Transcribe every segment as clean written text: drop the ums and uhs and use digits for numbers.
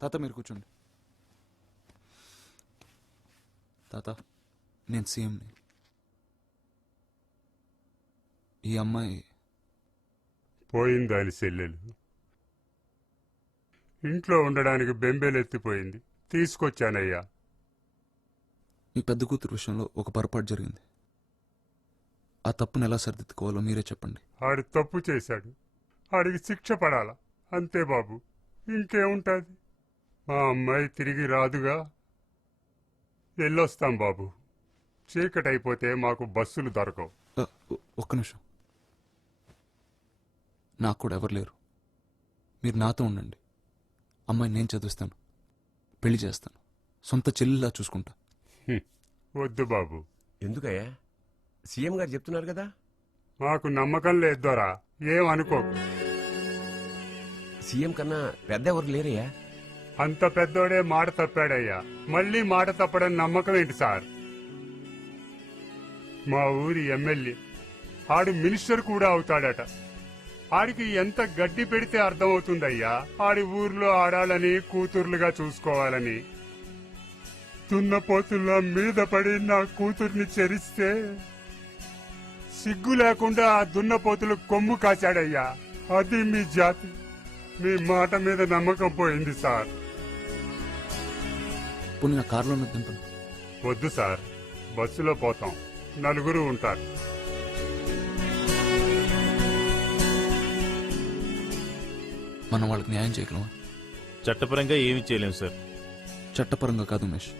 తాత మీరు కూర్చోండి. తాత నేను సీఎంని. ఈ అమ్మాయి పోయింది దాని చెల్లెలు. ఇంట్లో ఉండడానికి బెంబేలెత్తిపోయింది. తీసుకొచ్చానయ్యా. మీ పెద్ద కూతురు విషయంలో ఒక పొరపాటు జరిగింది. ఆ తప్పును ఎలా సరిదిద్దుకోవాలో మీరే చెప్పండి. ఆడు తప్పు చేశాడు, ఆడికి శిక్ష పడాలా అంతే బాబు. ఇంకేముంటుంది? మా అమ్మాయి తిరిగి రాదుగా. వెళ్ళొస్తాం బాబు. చీకటైపోతే మాకు బస్సులు దొరకవు. ఒక్క నిమిషం. నాకు కూడా ఎవరు లేరు. మీరు నాతో ఉండండి. అమ్మాయి నేను చదివిస్తాను, పెళ్లి చేస్తాను, సొంత చెల్లిలా చూసుకుంటా. వద్దు బాబు. ఎందుకయ్యా? సీఎం గారు చెప్తున్నారు కదా. మాకు నమ్మకం లేదు దొరా. ఏమనుకోకు. సీఎం కన్నా పెద్ద ఎవరు లేరయ్యా. అంత పెద్దోడే మాట తప్పాడయ్యా. మళ్ళీ మాట తప్పడం నమ్మకం ఏంటి సార్? మా ఊరి ఎమ్మెల్యే ఆడు మినిస్టర్ కూడా అవుతాడట. ఆడికి ఎంత గడ్డి పెడితే అర్థమవుతుందయ్యా ఆడి ఊర్లో ఆడాలని, కూతుర్లుగా చూసుకోవాలని. దున్నపోతుల్లా మీద పడి నా కూతుర్ని చెరిస్తే సిగ్గు లేకుండా ఆ దున్నపోతులు కొమ్ము కాచాడయ్యా. అది మీ జాతి. మీ మాట మీద నమ్మకం పోయింది సార్. పోనీ నా కారులో దింపండి. వద్దు సార్, బస్సులో పోతాం. నలుగురు ఉంటారు. మనం వాళ్ళకి న్యాయం చేయగలమా? చట్టపరంగా ఏమీ చేయలేం సార్. చట్టపరంగా కాదు ఉమేష్.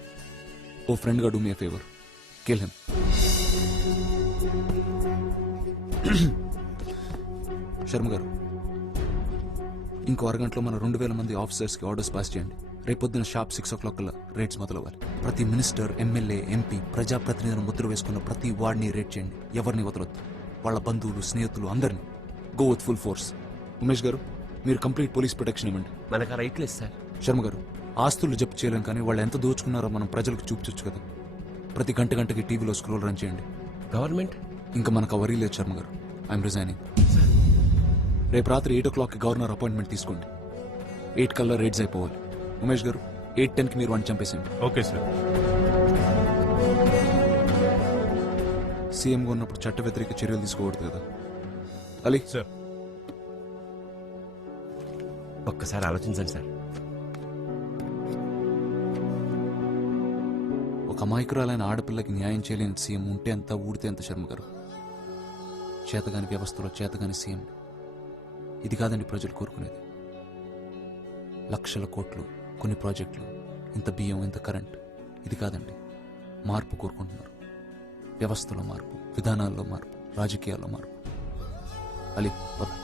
ఓ ఫ్రెండ్ గా do me favour, kill him. Sharma గారు, ఇంకో అరగంటలో మన 2000 మంది ఆఫీసర్స్ కి ఆర్డర్స్ పాస్ చేయండి. రేపొద్దున షార్ప్ 6 o'clock కల్లా రేట్స్ మొదలవ్వాలి. ప్రతి మినిస్టర్, ఎమ్మెల్యే, ఎంపీ, ప్రజాప్రతినిధులను ముద్ర వేసుకున్న ప్రతి వార్డ్ని రేట్ చేయండి. ఎవరిని వదలొద్దు. వాళ్ళ బంధువులు, స్నేహితులు అందరినీ. Go with full force. Umesh గారు, మీరు కంప్లీట్ పోలీస్ ప్రొటెక్షన్ ఇవ్వండి. మనకు ఆ రైట్ లేదు సార్. శర్మ గారు, ఆస్తులు జప్తు చేయలేం, కానీ వాళ్ళు ఎంత దోచుకున్నారో మనం ప్రజలకు చూపించచ్చు కదా. ప్రతి గంటకి టీవీలో స్క్రోల్ రన్ చేయండి. గవర్నమెంట్ ఇంకా మనకు వరీ లేదు శర్మ గారు. I'm resigning. రేపు రాత్రి 8 o'clock గవర్నర్ అపాయింట్మెంట్ తీసుకోండి. 8 కల్లా రేట్స్ అయిపోవాలి. ఉమేష్ గారు, 8:10 మీరు వాడిని చంపేసేయండి. Okay sir. సీఎంగా ఉన్నప్పుడు చట్ట వ్యతిరేక చర్యలు తీసుకోకూడదు కదా. అలీ సార్, ఒక్కసారి ఆలోచించండి సార్. ఒక అమాయకురాలైన ఆడపిల్లకి న్యాయం చేయలేని సీఎం ఉంటే ఎంత, ఊడితే ఎంత. శర్మ గారు, చేతగాని వ్యవస్థలో చేతగాని సీఎం. ఇది కాదండి ప్రజలు కోరుకునేది. లక్షల కోట్లు, కొన్ని ప్రాజెక్టులు, ఇంత బియ్యం, ఇంత కరెంట్. ఇది కాదండి. మార్పు కోరుకుంటున్నారు. వ్యవస్థలో మార్పు, విధానాల్లో మార్పు, రాజకీయాల్లో మార్పు. అలీ బాబా.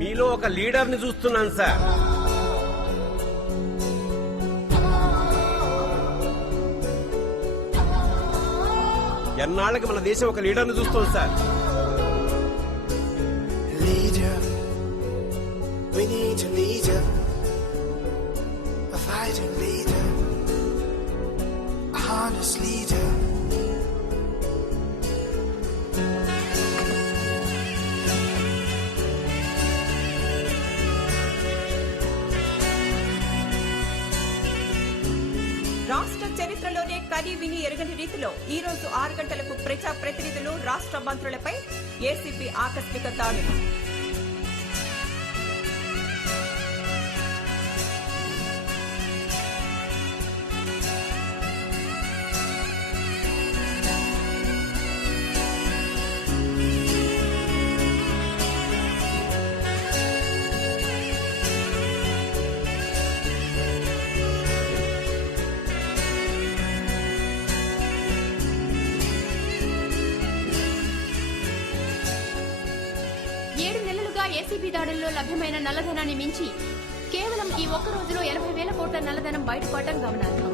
మీలో ఒక లీడర్ని చూస్తున్నాను సార్. ఎన్నాళ్ళకి మన దేశం ఒక లీడర్ని చూస్తుంది sir. Leader, we need a leader, a fighting leader, a honest leader. రాష్ట్ర చరిత్రలోనే కని విని ఎరగని రీతిలో ఈ రోజు 6 గంటలకు ప్రజా ప్రతినిధులు, రాష్ట్ర మంత్రులపై ఏసీబీ ఆకస్మిక దాడులు. ఏసీబీ దాడుల్లో లభ్యమైన నల్లధనాన్ని మించి కేవలం ఈ ఒక్క రోజులో 80,000 కోట్ల నల్లధనం బయటపడటం గమనార్హం.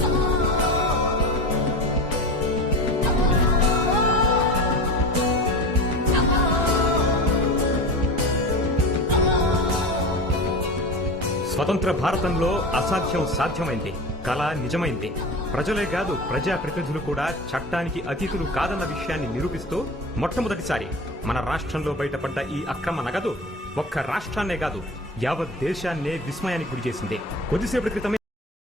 స్వతంత్ర భారతంలో అసాధ్యం సాధ్యమైంది, కళ నిజమైంది. ప్రజలే కాదు ప్రజాప్రతినిధులు కూడా చట్టానికి అతీతులు కాదన్న విషయాన్ని నిరూపిస్తూ మొట్టమొదటిసారి మన రాష్ట్రంలో బయటపడ్డ ఈ అక్రమ నగదు ఒక్క రాష్ట్రాన్నే కాదు యావత్ దేశాన్నే విస్మయానికి గురి చేసింది. కొద్దిసేపటి క్రితమే